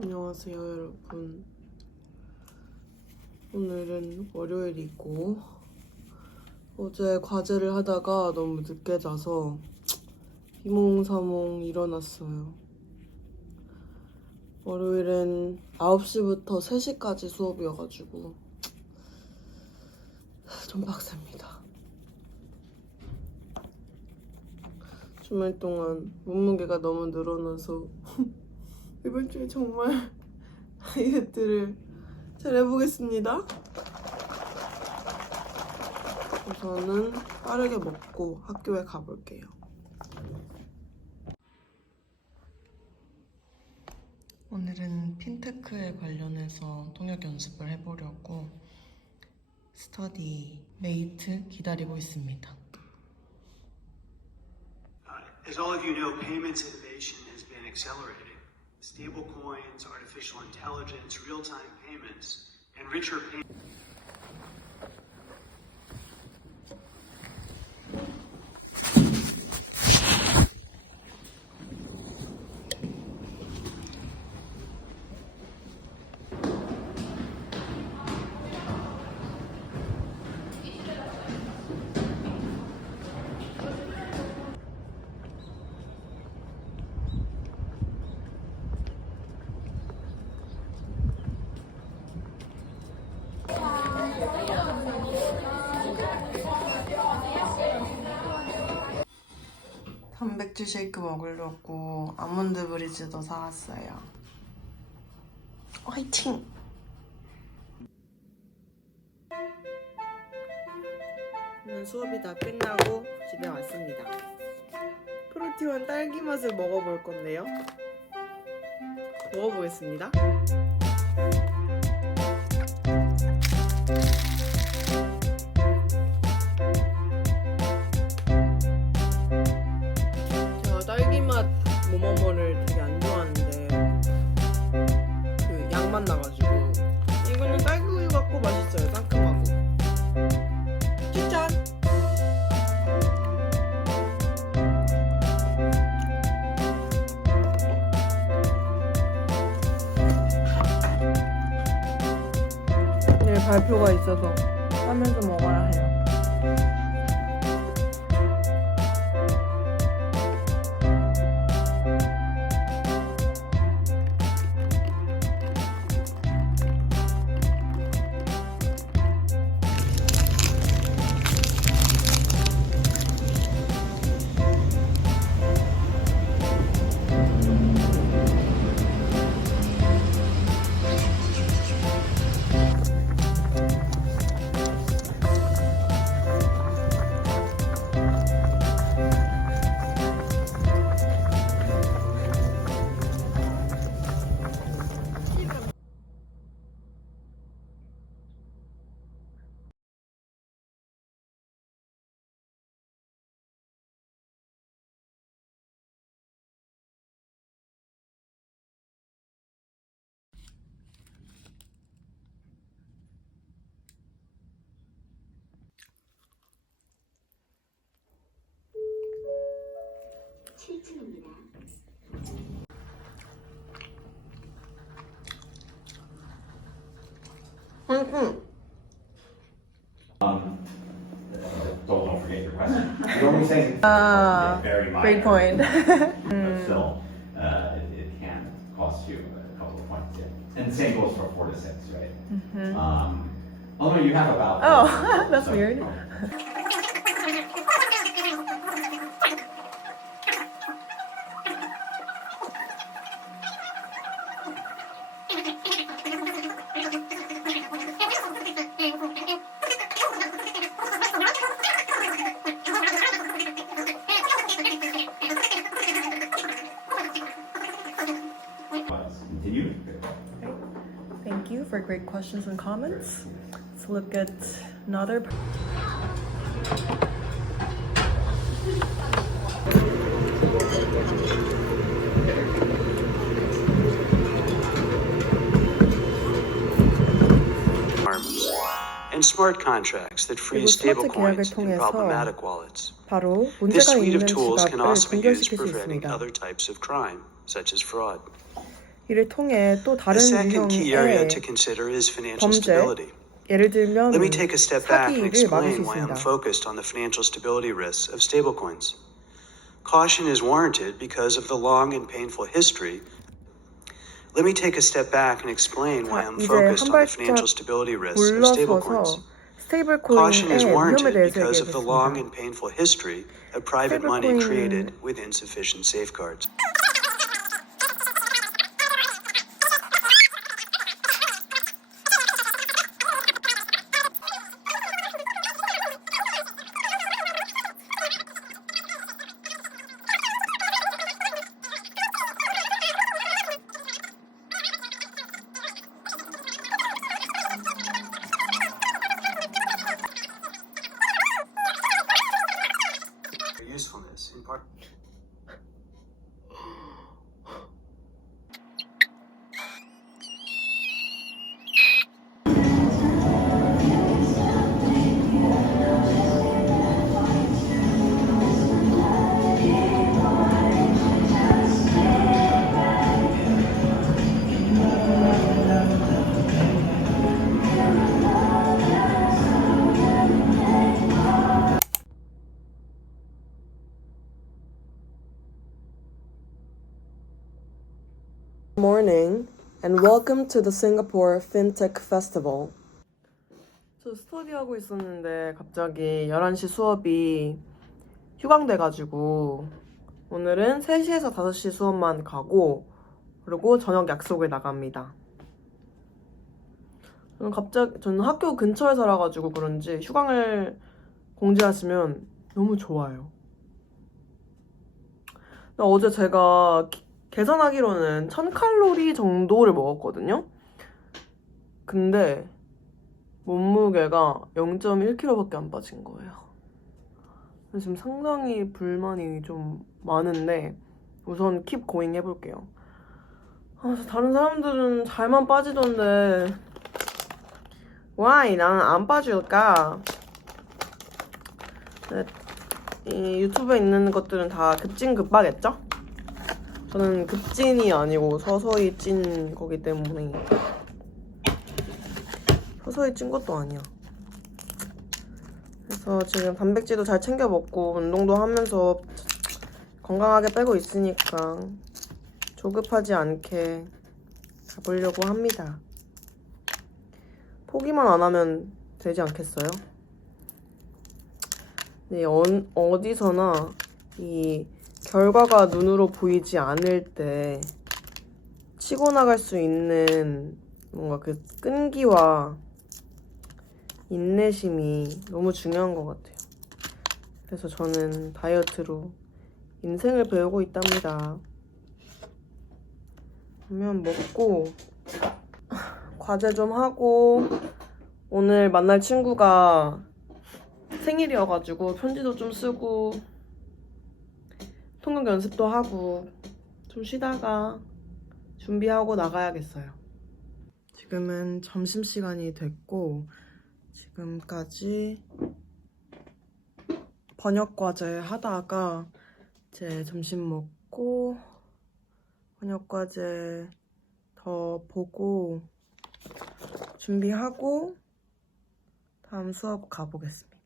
안녕하세요, 여러분. 오늘은 월요일이고, 어제 과제를 하다가 너무 늦게 자서 비몽사몽 일어났어요. 월요일은 9시부터 3시까지 수업이어가지고, 좀 빡셉니다. 주말 동안 몸무게가 너무 늘어나서 이번 주에 정말 다이어트를 잘 해보겠습니다. 우선은 빠르게 먹고 학교에 가볼게요. 오늘은 핀테크에 관련해서 통역 연습을 해보려고 스터디 메이트 기다리고 있습니다. As all of you know, payments innovation has been accelerating. Stablecoins, artificial intelligence, real-time payments, and richer payments. 단백질 쉐이크 먹으려고 아몬드 브리즈도 사왔어요. 화이팅! 오늘 수업이 다 끝나고 집에 왔습니다. 프로티온 딸기 맛을 먹어볼 건데요. 먹어보겠습니다. 발 응, Um, don't, don't forget your question. The only thing Ah, very minor, great point. but still, uh, it, it can cost you a couple of points. Yeah. And the same goes for four to six, right? Um, although you have about. Oh, that's so- weird. For great questions and comments. Let's look at another. Arms. And smart contracts that free 그리고 스마트 계약을 stablecoins and 통해서 problematic wallets. 바로 This 문제가 suite 있는 of tools can 지갑을 also be used 분결시킬 수 preventing 있습니다. other types of crime, such as fraud. 이를 통해 또 The 다른 second key area 유형의 to consider is financial 범죄, stability. 예를 들면 Let me take a step back and 사기를 막을 수 explain why I'm 있습니다. focused on the financial stability risks of stablecoins. Caution is warranted because of the long and painful history. Let me take a step back and explain why 자, I'm 이제 focused 한 on the 발짝 financial stability risks of stablecoins. 물러서서 스테이블 Caution 코인의 is 위험에 warranted 대해서 because of the long 얘기하겠습니다. and painful history of private money Stablecoin- created with insufficient safeguards. Welcome to the Singapore FinTech Festival. 저 스터디 하고 있었는데 갑자기 11시 수업이 휴강돼 가지고 오늘은 3시에서 5시 수업만 가고 그리고 저녁 약속을 나갑니다. 저는 갑자기 저는 학교 근처에 살아 가지고 그런지 휴강을 공지하시면 너무 좋아요. 어제 제가 기- 계산하기로는 1000칼로리 정도를 먹었거든요. 근데 몸무게가 0.1kg밖에 안 빠진 거예요. 지금 상당히 불만이 좀 많은데 우선 킵 고잉 해볼게요. 아, 저 다른 사람들은 잘만 빠지던데 why 나는 안 빠질까? 네, 이 유튜브에 있는 것들은 다 급진급하겠죠? 저는 급진이 아니고 서서히 찐 거기 때문에 서서히 찐 것도 아니야. 그래서 지금 단백질도 잘 챙겨 먹고 운동도 하면서 건강하게 빼고 있으니까 조급하지 않게 가보려고 합니다. 포기만 안 하면 되지 않겠어요? 네, 어, 어디서나 이 결과가 눈으로 보이지 않을 때 치고 나갈 수 있는 뭔가 그 끈기와 인내심이 너무 중요한 것 같아요. 그래서 저는 다이어트로 인생을 배우고 있답니다. 라면 먹고 과제 좀 하고 오늘 만날 친구가 생일이어가지고 편지도 좀 쓰고 통역 연습도 하고 좀 쉬다가 준비하고 나가야겠어요. 지금은 점심시간이 됐고 지금까지 번역과제 하다가 이제 점심 먹고 번역과제 더 보고 준비하고 다음 수업 가보겠습니다.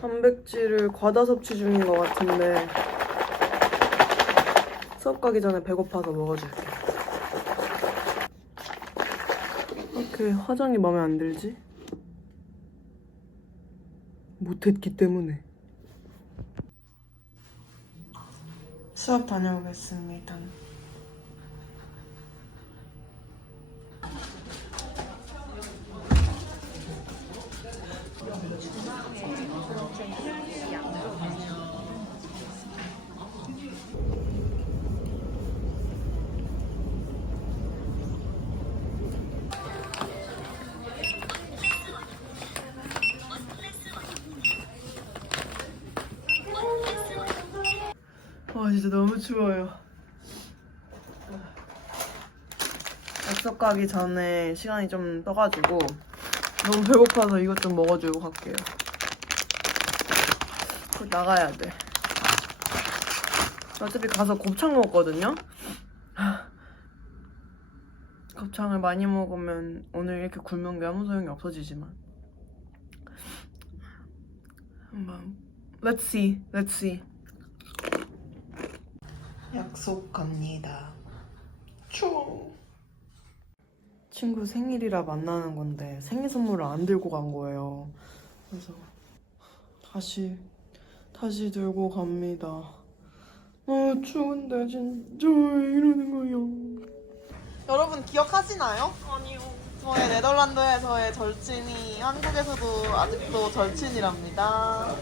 단백질을 과다 섭취 중인 것 같은데 수업 가기 전에 배고파서 먹어줄게. 이렇게 화장이 마음에 안 들지? 못했기 때문에. 수업 다녀오겠습니다. 진짜 너무 추워요. 약속 가기 전에 시간이 좀 떠가지고 너무 배고파서 이것 좀 먹어주고 갈게요. 곧 나가야 돼. 어차피 가서 곱창 먹었거든요. 곱창을 많이 먹으면 오늘 이렇게 굶은 게 아무 소용이 없어지지만 한번 Let's see, let's see. 약속 갑니다. 추워. 친구 생일이라 만나는 건데 생일 선물을 안 들고 간 거예요. 그래서 다시 다시 들고 갑니다. 아 추운데 진짜 왜 이러는 거예요? 여러분 기억하시나요? 저의 네덜란드에서의 절친이 한국에서도 아직도 절친이랍니다.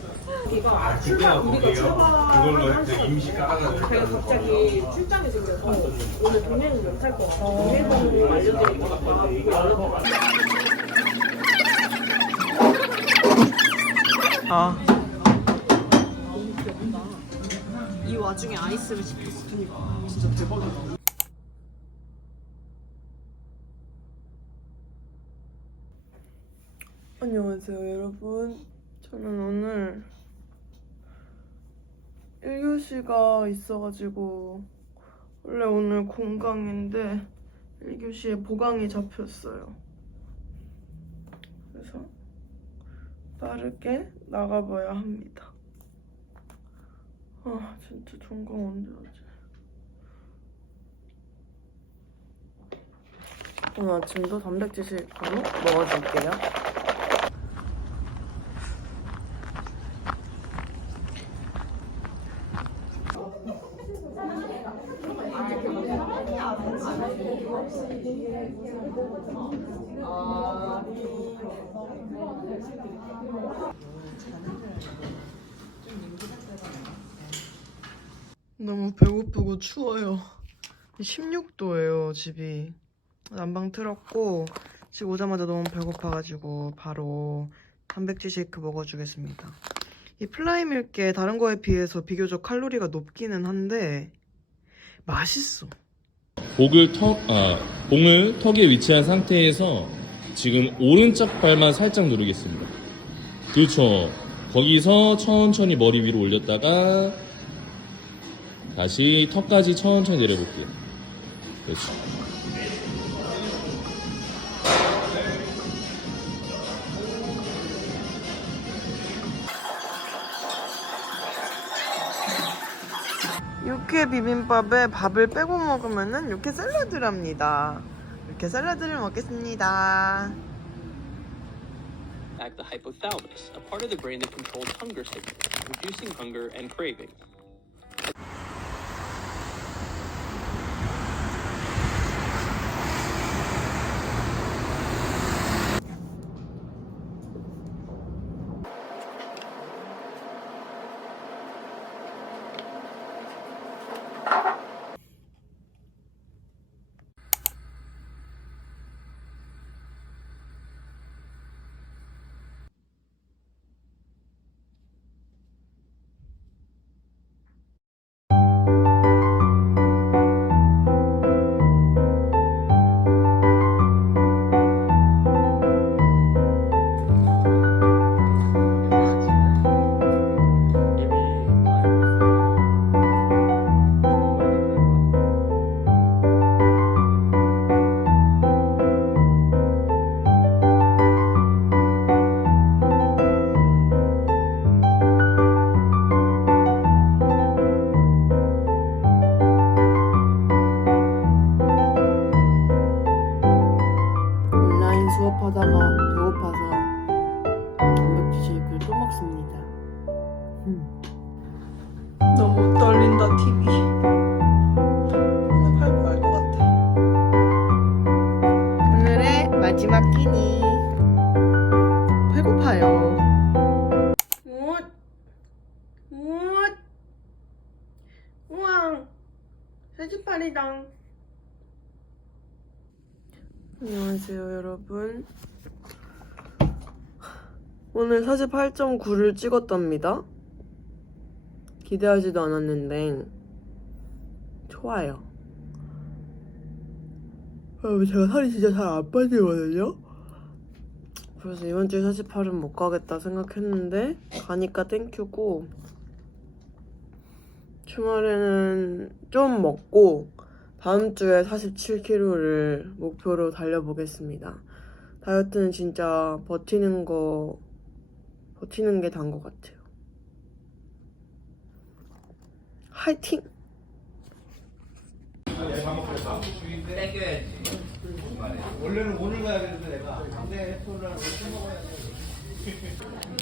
그걸로 이제 임시 깔아가지고 갑자기 출장이 생겨서 오늘 동행을 못할 것 같아요. 일본으로 알려드리니까 아이 와중에 아이스를 시켰으니까 진짜 대박이다. 안녕하세요 여러분. 저는 오늘 1교시가 있어가지고 원래 오늘 공강인데 1교시에 보강이 잡혔어요. 그래서 빠르게 나가봐야 합니다. 아 진짜 종강 언제 하지? 오늘 아침도 단백질 쉐이크로 먹어줄게요 너무 배고프고 추워요. 16도예요, 집이. 난방 틀었고, 지금 오자마자 너무 배고파가지고 바로 단백질 쉐이크 먹어주겠습니다. 이 플라이 밀게 다른 거에 비해서 비교적 칼로리가 높기는 한데 맛있어. 복을 턱, 아, 봉을 턱에 위치한 상태에서 지금 오른쪽 발만 살짝 누르겠습니다. 그렇죠. 거기서 천천히 머리 위로 올렸다가 다시 턱까지 천천히 내려볼게요. 그렇죠. 비빔밥에 밥을 빼고 먹으면은 육회 샐러드랍니다. 이렇게 샐러드를 먹겠습니다. act the hypothalamus, a part of the brain that controls hunger signals, reducing hunger and cravings. 우왕. 새치파리당. 안녕하세요, 여러분. 오늘 48.9를 찍었답니다. 기대하지도 않았는데 좋아요. 아, 제가 살이 진짜 잘 안 빠지거든요. 그래서 이번 주에 48은 못 가겠다 생각했는데 가니까 땡큐고 주말에는 좀 먹고 다음 주에 47kg를 목표로 달려보겠습니다. 다이어트는 진짜 버티는 거 버티는 게 단 것 같아요. 화이팅! 원래는 오늘 가야 되는데 내가 상대 해프를 먹어야 돼.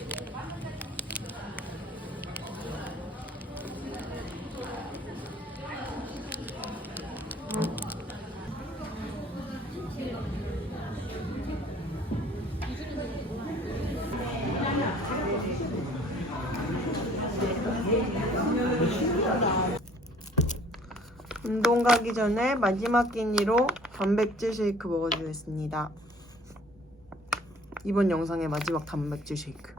운동 가기 전에 마지막 끼니로 단백질 쉐이크 먹어주겠습니다. 이번 영상의 마지막 단백질 쉐이크.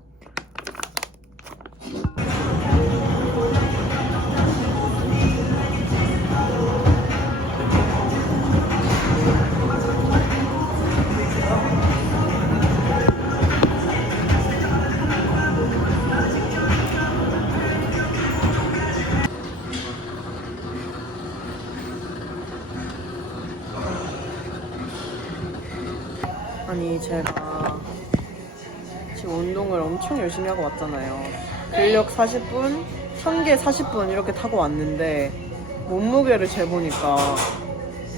제가 지금 운동을 엄청 열심히 하고 왔잖아요. 근력 40분, 한계 40분 이렇게 타고 왔는데 몸무게를 재보니까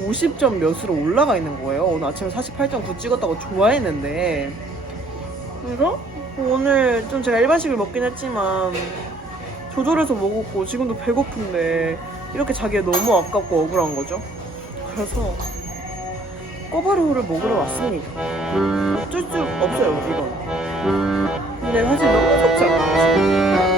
50점 몇으로 올라가 있는 거예요. 오늘 아침에 48.9 찍었다고 좋아했는데 그래서 오늘 좀 제가 일반식을 먹긴 했지만 조절해서 먹었고 지금도 배고픈데 이렇게 자기가 너무 아깝고 억울한 거죠. 그래서 꼬바로우를 먹으러 왔습니다. 수 없어요, 이건. 근데 사실 너무 속지 않아요.